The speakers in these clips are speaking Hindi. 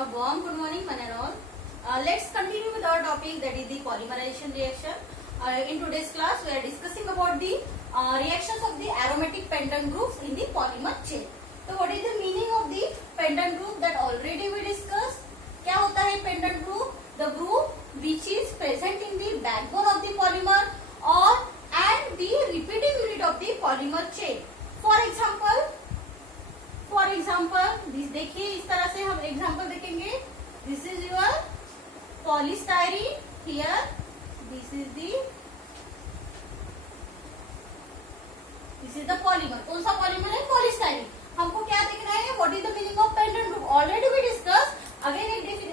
A warm good morning, one and all. Let's continue with our topic, that is the polymerization reaction. In today's class, we are discussing about the reactions of the aromatic pendant groups in the polymer chain. So, what is the meaning of the pendant group that already we discussed? क्या होता है pendant group? The group which is present in the backbone of the polymer or and the repeating unit of the polymer chain. For example, this देखिए इस तरह से हम एग्जाम्पल देखेंगे. This is your polystyrene. Here, this is the polymer. कौन सा पॉलीमर है? पॉलीस्टाइरीन. हमको क्या देखना है? What is the meaning of pendant group? Already we discussed. Again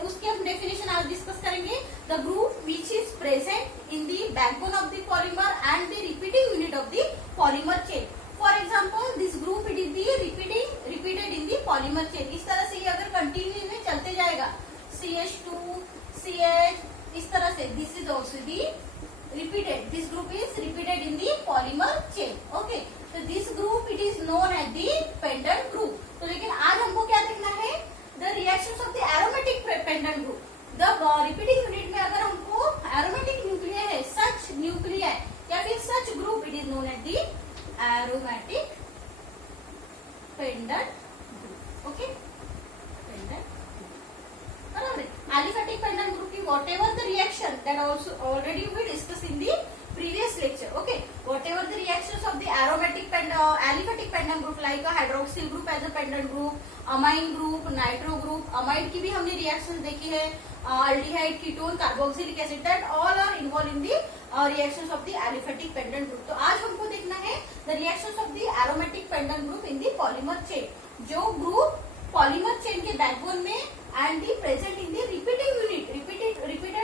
उसकी हम definition आज डिस्कस करेंगे. The group which is present in the backbone of the polymer and the repeating unit of the polymer chain. For example, this group it is the repeated in the polymer chain. इस तरह से ये अगर कंटिन्यू में चलते जाएगा, CH2, CH, इस तरह से this is also the repeated. This group is repeated in the polymer chain. Okay. So this group it is known as the pendant group. तो लेकिन आज हमको क्या देखना है? The reactions of the aromatic pendant group. The repeating unit में अगर हमको aromatic nuclei है, such nuclei या फिर such group it is known as the aromatic pendant group. Okay. Pendant group. बराबर है. Aliphatic pendant group की whatever the reaction that also already we discussed in the previous lecture. Okay. Whatever the reactions of the aromatic aliphatic pendant group like a hydroxyl group as a pendant group, amine group, nitro group, amide की भी हमने reactions देखी है, aldehyde, ketone, carboxylic acid, that all are involved in the reactions of the aliphatic pendant group. तो आज हमको देखना है the reactions of the aromatic pendant group in the polymer chain. जो group polymer chain के backbone में and the present in the repeating unit, repeated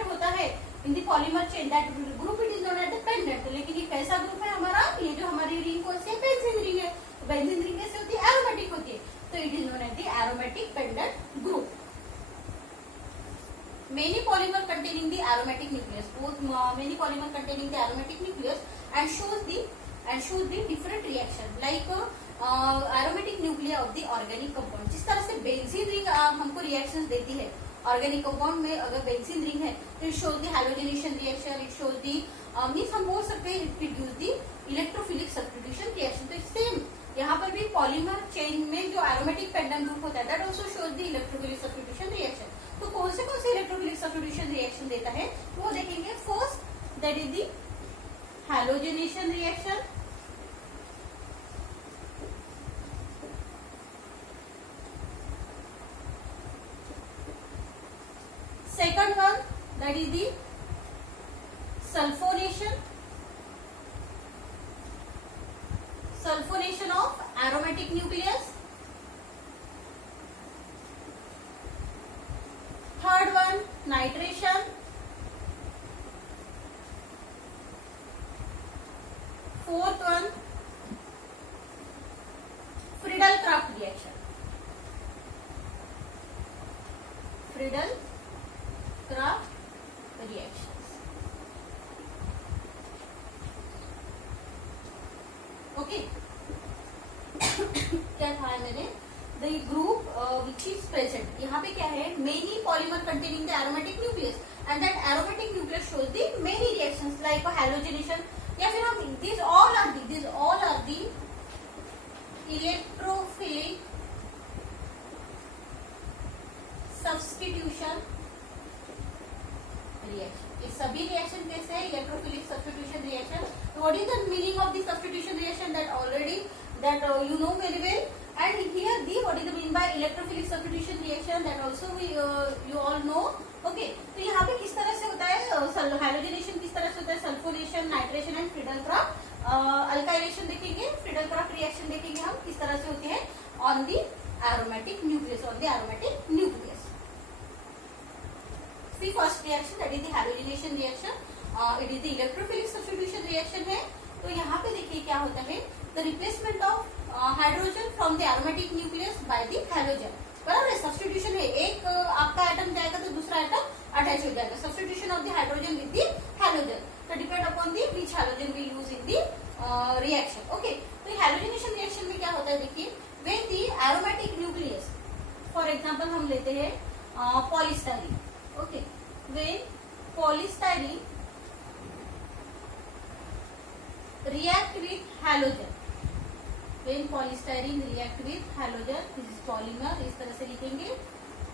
होता है in the polymer chain, that group it is known as the pendant. लेकिन ये कैसा ग्रुप है हमारा? ये जो हमारी रिंग कौन सी है? बेंजीन रिंग है. बेंजीन रिंग कैसे होती है? एरोमेटिक होती है. तो it is known as the aromatic pendant group. Many polymer containing the aromatic nucleus, many polymer containing the aromatic nucleus and shows the different reaction like aromatic nuclei of the organic compound. जिस तरह से बेंजीन रिंग हमको रिएक्शंस देती है ऑर्गेनिक कंपाउंड में, अगर बेंजीन रिंग है तो it shows the halogenation reaction, it shows the means हम बोल सकते हैं it produce the electrophilic substitution reaction. तो सेम यहाँ पर भी पॉलीमर चेन में जो एरोमेटिक पेंडेंट ग्रुप होता है that also shows the electrophilic substitution reaction. तो कौन से इलेक्ट्रोफिलिक सब्स्टिट्यूशन रिएक्शन देता है वो देखेंगे. First that is the halogenation reaction. Second one, that is the sulfonation of aromatic nucleus. Third one, nitration. Fourth one, Friedel-Crafts reaction. Friedel-Crafts reactions. Okay. क्या था मैंने? The group which is present. यहाँ पे क्या है? Many polymer containing the aromatic nucleus, and that aromatic nucleus shows the many reactions like halogenation. या फिर हम these all are the electrophilic substitution reaction. ये सभी रिएक्शन कैसे है? Electrophilic substitution reaction. What is the meaning of the substitution reaction? That already that you know very well. And here the what is the mean by electrophilic substitution reaction, that also we you all know. Okay. तो यहाँ पे किस तरह से होता है हाइड्रोजनेशन, किस तरह से होता है sulphonation, nitration and Friedel-Crafts alkylation देखेंगे. फ्रीडल-क्राफ्ट रिएक्शन देखेंगे हम किस तरह से होती है on the aromatic nucleus. The first reaction that is the halogenation reaction. It is the electrophilic substitution reaction है. तो यहाँ पे देखिए क्या होता है? The replacement of hydrogen from the aromatic nucleus by the halogen. बराबर है. सब्स्टिट्यूशन है. एक आपका एटम जाएगा तो दूसरा एटम अटैच हो जाएगा. Substitution of the hydrogen with the halogen. तो depend upon the which halogen we use in the reaction. Okay. तो halogenation reaction में क्या होता है देखिए, when the aromatic nucleus, for example हम लेते हैं polystyrene. Okay, when polystyrene react with halogen, when polystyrene react with halogen, this is polymer, इस तरह से लिखेंगे.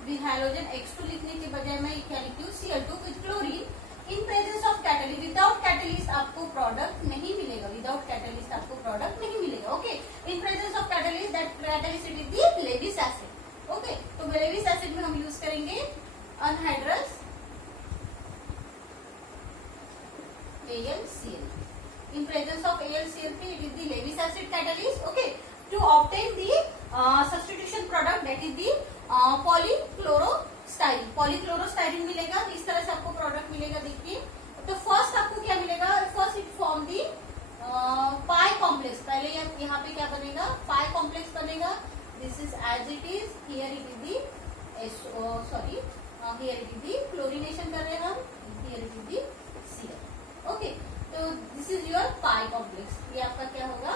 with halogen X2 लिखने के बजाय मैं क्या लिखती हूँ Cl2 with chlorine in presence of catalyst. without catalyst आपको प्रोडक्ट नहीं मिलेगा, without catalyst आपको प्रोडक्ट नहीं मिलेगा. Okay, in presence of catalyst, that catalyst it is the Lewis acid. Okay, तो Lewis acid में हम यूज करेंगे anhydrous AlCl. in presence of AlCl3 it is the Lewis acid catalyst. Okay, to obtain the substitution product that is the पॉलीक्लोरोस्टाइरिन. पॉलीक्लोरोस्टाइरिन मिलेगा, इस तरह से आपको प्रोडक्ट मिलेगा. देखिए, तो फर्स्ट आपको क्या मिलेगा, first it form the pi complex. पहले यहाँ पे क्या बनेगा, पाई कॉम्प्लेक्स बनेगा. This is as it is, here it is the here it is the chlorination कर रहे हैं हम, here it is the Cl. Okay, तो this is your pi complex. ये आपका क्या होगा,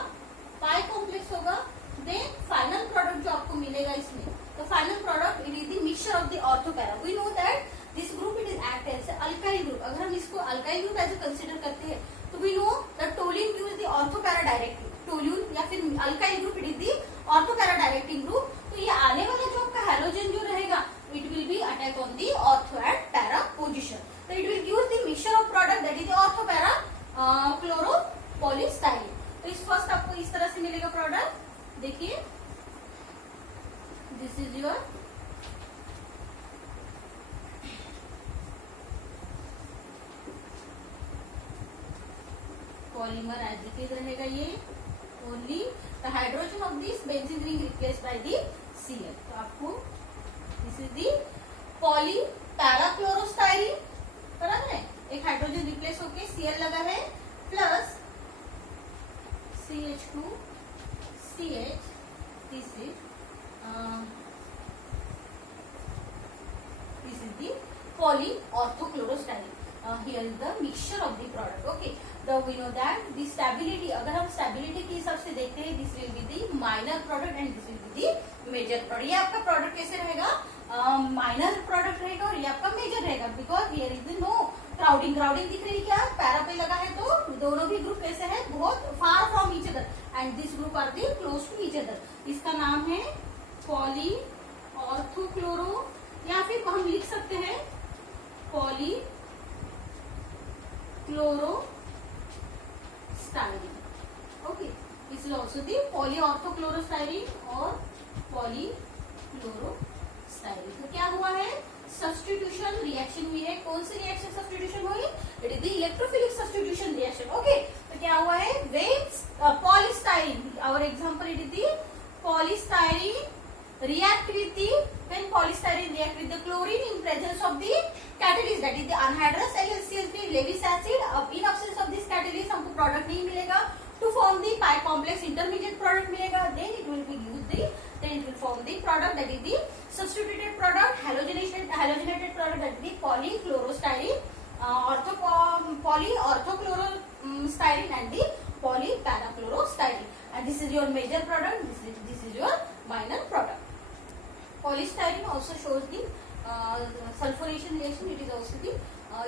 पाई कॉम्प्लेक्स होगा. देन फाइनल प्रोडक्ट जो आपको मिलेगा इसमें, the final product it is the mixture of the orthopara. We know that this group it is act as alkyl group. अगर हम इसको alkyl group ऐसे कंसिडर करते हैं तो we know that toluene gives the orthopara directly. toluene या फिर alkyl group it is the orthopara directing group. तो ये आने वाला जो आपका halogen जो रहेगा it will be attack on the ortho and para position. So it will give the mixture of product that is the orthopara chloropolystyrene. तो इस फर्स्ट आपको इस तरह से मिलेगा प्रोडक्ट. देखिए, this is your polymer as it is रहेगा. ये only the hydrogen of this benzene ring replace by the Cl. तो आपको this is the poly parachlorostyrene, बराबर है. एक हाइड्रोजन रिप्लेस होके Cl लगा है, plus CH2 CH. this is the polyorthochlorostyrene. Here is the mixture of the product. Okay, the we know that the stability, अगर हम stability के हिसाब से देखते हैं, this will be the minor product and this will be the major product. ये आपका product कैसे रहेगा, minor product रहेगा और ये आपका major रहेगा. because here is the no crowding. दिख रही है क्या, पैरा पे लगा है तो दोनों भी ग्रुप कैसे है, बहुत far from each other and this group are the close to each other. इसका नाम है पॉली ऑर्थोक्लोरो, या फिर हम लिख सकते हैं poly chlorostyrene. Okay, this is also the poly orthochlorostyrene और पॉली क्लोरोस्टाइरिन. तो क्या हुआ है, सब्स्टिट्यूशन रिएक्शन हुई है. कौन सी रिएक्शन सब्स्टिट्यूशन हुई, it is the electrophilic substitution reaction. Okay, तो क्या हुआ है, when polystyrene, our example it is the polystyrene react with the, when polystyrene react with the chlorine in presence of the catalyst that is the anhydrous AlCl3 Lewis acid. अब in absence of this catalyst हमको product नहीं मिलेगा. to form the pi complex intermediate product मिलेगा. then it will be used the, then it will form the product that is the substituted product, halogenated product that is the polychlorostyrene, polyorthochlorostyrene and the polyparachlorostyrene. And this is your major product, this is your minor product. Polystyrene also shows the sulfonation reaction. It is also the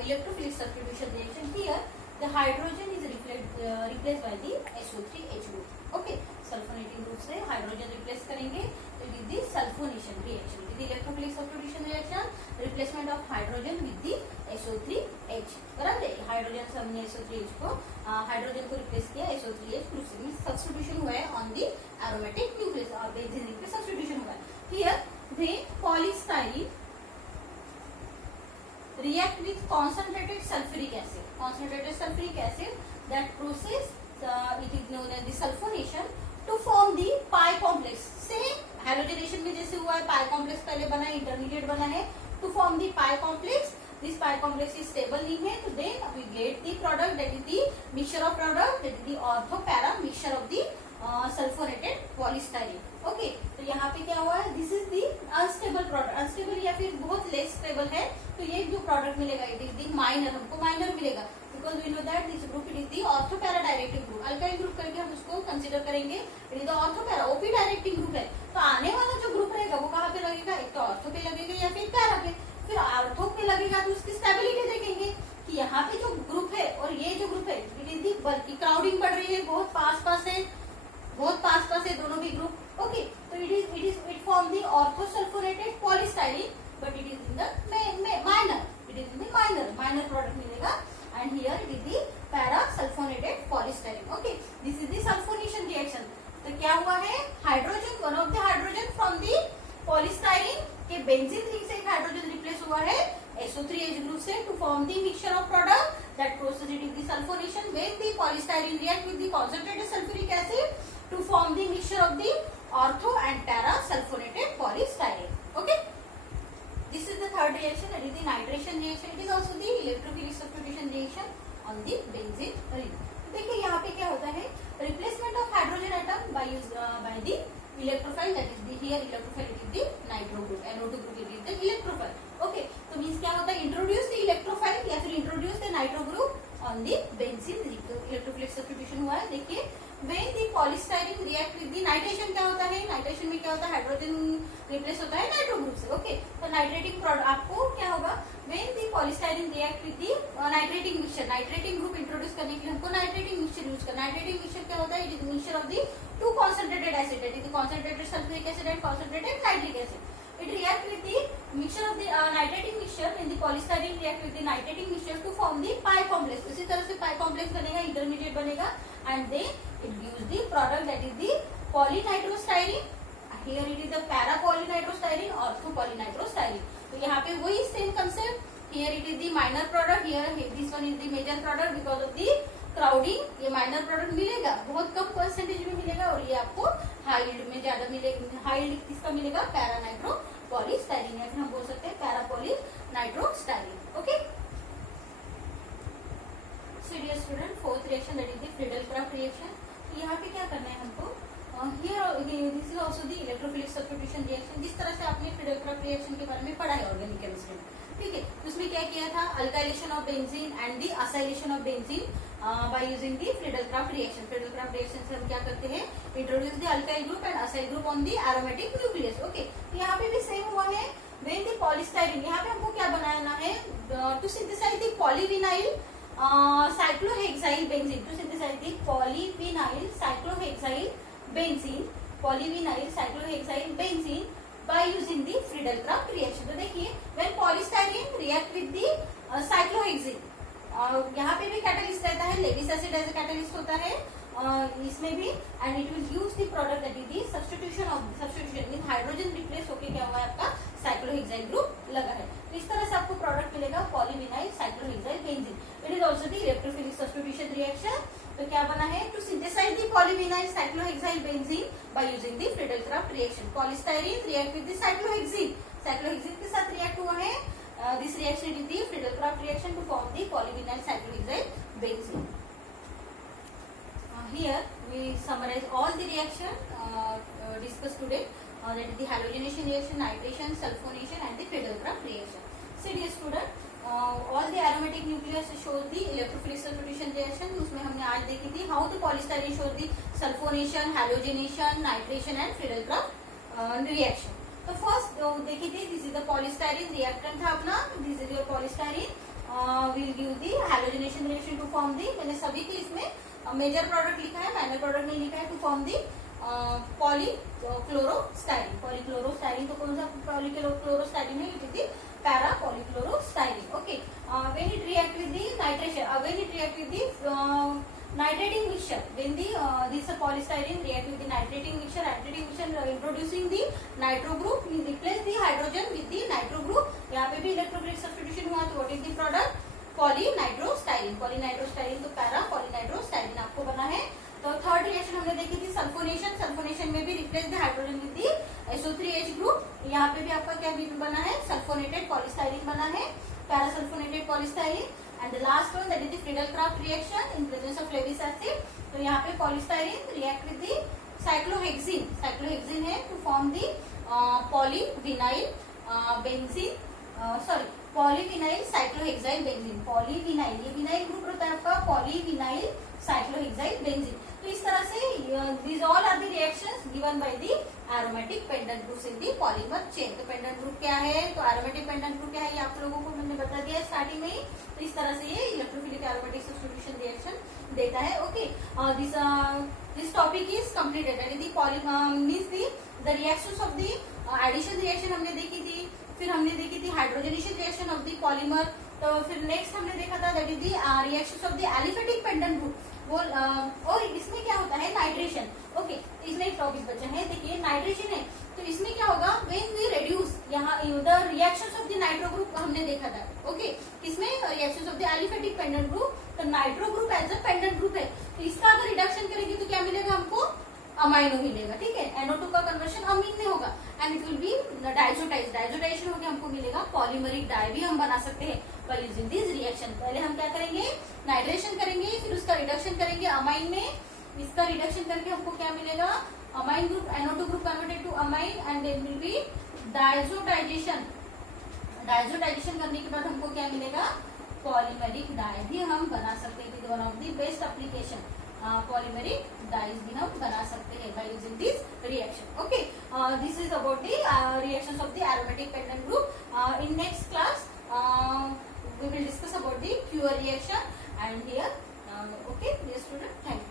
electrophilic substitution reaction. Here the hydrogen is replaced by the SO3H group. Okay, sulfonating group से hydrogen replace करेंगे, तो it is the sulfonation reaction. It is the electrophilic substitution reaction, replacement of hydrogen with the SO3H. बराबर है, हाइड्रोजन से हमने SO3H को हाइड्रोजन को रिप्लेस किया SO3H ग्रुप से. सब्स्टिट्यूशन हुआ है ऑन दी एरोमेटिक न्यूक्लियस और बेंजीन रिंग पे सब्स्टिट्यूशन हुआ है. Here way polystyrene react with concentrated sulfuric acid. Concentrated sulfuric acid, that process it is known as the sulfonation to form the pi complex. Same halogenation में जैसे हुआ है, pi complex पहले बना है, intermediate बना है. To form the pi complex, this pi complex is stable नहीं है, तो then we get the product that is the mixture of product, that is the ortho-para mixture of the sulfonated polystyrene. Okay, तो यहाँ पे क्या हुआ है, this is the unstable product. Unstable या फिर बहुत लेस स्टेबल है, तो ये जो प्रोडक्ट मिलेगा इट इज दी माइनर, हमको माइनर मिलेगा. Because we know that this group it is the orthopara directing group. Alkyl group करके हम उसको कंसीडर करेंगे, it is the orthopara, OP directing group है. तो आने वाला जो ग्रुप रहेगा वो कहाँ पे लगेगा, एक तो ऑर्थो पे लगेगा या फिर पैरा पे. लगेगा तो उसकी स्टेबिलिटी देखेंगे कि यहाँ पे जो ग्रुप है और ये जो ग्रुप है इट इज दी बल्कि क्राउडिंग बढ़ रही है, बहुत पास पास है, बहुत पास पास है दोनों भी ग्रुप। ओके, तो it form the orthosulphonated polystyrene but it is in the minor, it is in the minor product मिलेगा and here it is the parasulphonated polystyrene. Okay, this is the sulphonation reaction. तो क्या हुआ है, hydrogen, one of the hydrogen from the polystyrene के बेंजीन रिंग से एक हाइड्रोजन रिप्लेस हुआ है SO3H ग्रुप से to form the mixture of product that process it is the sulphonation when the polystyrene react with the concentrated sulfuric acid to form the mixture of the ortho and para sulfonated polystyrene. Okay, this is the third reaction, that is the nitration reaction. It is also the electrophilic substitution reaction on the benzene ring. देखिए यहाँ पे क्या होता है, replacement of hydrogen atom by the electrophile, that is the here electrophile it is the nitro group, NO2 group it is the electrophile. Okay, तो means क्या होता है, introduce the electrophile या फिर introduce the nitro group on the benzene ring. तो electrophilic substitution हुआ है। देखिए when the polystyrene react with the nitration, क्या होता है, नाइट्रेशन में क्या होता है, हाइड्रोजन रिप्लेस होता है नाइट्रो ग्रुप से। ओके, तो नाइट्रेटिंग प्रोडक्ट आपको क्या होगा, when the polystyrene react with the nitrating mixture, nitrating group introduce करने के लिए हमको नाइट्रेटिंग मिक्सचर यूज करना। नाइट्रेटिंग मिक्सचर क्या होता है, it is mixture of the two concentrated acid, that is the concentrated sulfuric acid and concentrated nitric acid. It react with the mixture of the nitrating mixture in the polystyrene react with the nitrating mixture to form the pi complex. इसी तरह से pi complex बनेगा, intermediate बनेगा and then it gives the product that is the polynitropyrene. Here it is the para polynitropyrene, ortho polynitropyrene. तो यहाँ पे वही same concept. Here it is the minor product. Here this one is the major product because of the crowding. ये माइनर प्रोडक्ट मिलेगा, बहुत कम परसेंटेज में मिलेगा और ये आपको हाई यील्ड में ज्यादा मिलेगा। हाई यील्ड किसका मिलेगा, पैरा नाइट्रो पॉलीस्टाइरीन, या फिर हम बोल सकते हैं para polynitrostyrene. Okay, so dear student, fourth reaction that is the Friedel-Crafts reaction. यहाँ पे क्या करना है हमको, this is also the electrophilic substitution reaction. जिस तरह से आपने फ्रीडल-क्राफ्ट रिएक्शन के बारे में पढ़ा है ऑर्गेनिक केमिस्ट्री में, ठीक है, उसमें क्या किया था, alkylation of benzene and the acylation of benzene by using the Friedel-Crafts reaction. Friedel-Crafts reaction से हम क्या करते हैं, introduce the alkyl group and acyl group on the aromatic nucleus. Okay, यहाँ पे भी सेम हुआ है। व्हेन द पॉलीस्टाइरीन, यहाँ पे हमको क्या बनाना है, to synthesize the polyvinyl cyclohexyl benzene, to synthesize the polyvinyl cyclohexyl benzene, polyvinyl cyclohexyl benzene by using the Friedel-Crafts reaction। तो देखिए when polystyrene react with the cyclohexene, यहाँ पे भी कैटलिस्ट रहता है, Lewis acid as a catalyst होता है इसमें भी, and it will use the product that is the substitution mean hydrogen replace होके क्या हुआ है, आपका साइक्लोहेक्साइल ग्रुप लगा है। तो इस तरह से आपको प्रोडक्ट मिलेगा polyvinyl cyclohexyl benzene. It is also the electrophilic substitution reaction. तो क्या बना है, to synthesize the polyvinyl cyclohexyl benzene by using the Friedel-Crafts reaction. Polystyrene react with the cyclohexene, cyclohexene के साथ रिएक्ट हुआ है। This reaction is the Friedel-Crafts reaction to form the polyvinyl cyclohexyl benzene. Here we summarize all the reaction discussed today, that is the halogenation reaction, nitration, sulfonation and the Friedel-Crafts reaction. So dear student, all the aromatic nucleus shows the electrophilic substitution reaction। उसमें हमने आज देखी थी how the polystyrene shows the sulfonation, halogenation, nitration and Friedel-Crafts reaction। तो first देखी थी, this is the polystyrene reactant था अपना, this is your polystyrene will give the halogenation reaction to form the, मैंने सभी के इसमें मेजर प्रोडक्ट लिखा है, माइनर प्रोडक्ट नहीं लिखा है, टू फॉर्म दी पॉलीक्लोरोस्टाइरीन। पॉलीक्लोरोस्टाइरीन तो कौन सा पॉलीक्लोरोस्टाइरीन है, it is the para polychlorostyrene. Okay, when it react with the nitration, when it react with the nitrating mixture, when the this polystyrene react with the nitrating mixture introducing the nitro group, we replace the hydrogen with the nitro group। यहाँ पे भी इलेक्ट्रोफिलिक सब्स्टिट्यूशन हुआ, तो व्हाट इज द प्रोडक्ट, पॉलीनाइट्रोस्टाइरीन। पॉलीनाइट्रोस्टाइरीन तो पैरा पॉलीनाइट्रोस्टाइरीन आपको बना है। तो थर्ड रिएक्शन हमने देखी थी सल्फोनेशन। सल्फोनेशन में भी replace the hydrogen with the SO3H group. यहाँ पे भी आपका क्या बना है, सल्फोनेटेड पॉलीस्टाइरीन बना है, parasulphonated polystyrene. And the last one that is the Friedel-Crafts reaction in presence of Lewis acid. तो यहाँ पे polystyrene react with the cyclohexene, cyclohexene है to form the polyvinyl benzene, sorry polyvinyl cyclohexyl benzene. Polyvinyl, ये विनाइल ग्रुप होता है आपका, पॉलीविनाइल साइक्लोहेक्साइल बेंजीन। तो इस तरह से these all are the reactions given by the aromatic pendant groups in the polymer chain। तो pendant group क्या है, तो aromatic pendant group क्या है, ये आप लोगों को मैंने मैंने बता दिया स्टार्टिंग में ही। तो इस तरह से ये इलेक्ट्रोफिलिक एरोमेटिक सब्स्टिट्यूशन रिएक्शन देता है। Okay, this topic is completed and the means the reactions of the addition reaction हमने देखी थी, फिर हमने देखी थी hydrogenation reaction of the polymer. तो फिर नेक्स्ट हमने देखा था that is the reactions of the aliphatic pendant group. वो और इसमें क्या होता है नाइट्रेशन। ओके, इसमें एक टॉपिक बचा है, देखिए नाइट्रेशन है। तो इसमें क्या होगा, व्हेन वी रिड्यूस, यहाँ the reactions of the nitro group हमने देखा था। ओके, किसमें reactions of the aliphatic pendant group. तो nitro group as a pendant group है, तो इसका अगर रिडक्शन करेंगे तो क्या मिलेगा हमको, अमाइनो मिलेगा। ठीक है, NO2 का कन्वर्शन अमीन में होगा and it will be diazotize, diazotization होकर हमको मिलेगा पॉलीमरिक डाई भी हम बना सकते हैं बाय यूजिंग दिस रिएक्शन। पहले हम क्या करेंगे, नाइट्रेशन करेंगे, फिर उसका रिडक्शन करेंगे अमाइन में। इसका रिडक्शन करके हमको क्या मिलेगा, amine group, NO2 group converted to amine and then will be diazotization. Diazotization करने के बाद हमको क्या मिलेगा, पॉलीमरिक डाई भी हम बना सकते हैं। One of the best application, polymeric dyes भी हम बना सकते हैं by using this reaction. Okay, this is about the reactions of the aromatic pendant group. In next class we will discuss about the pure reaction and here okay dear student, thank you.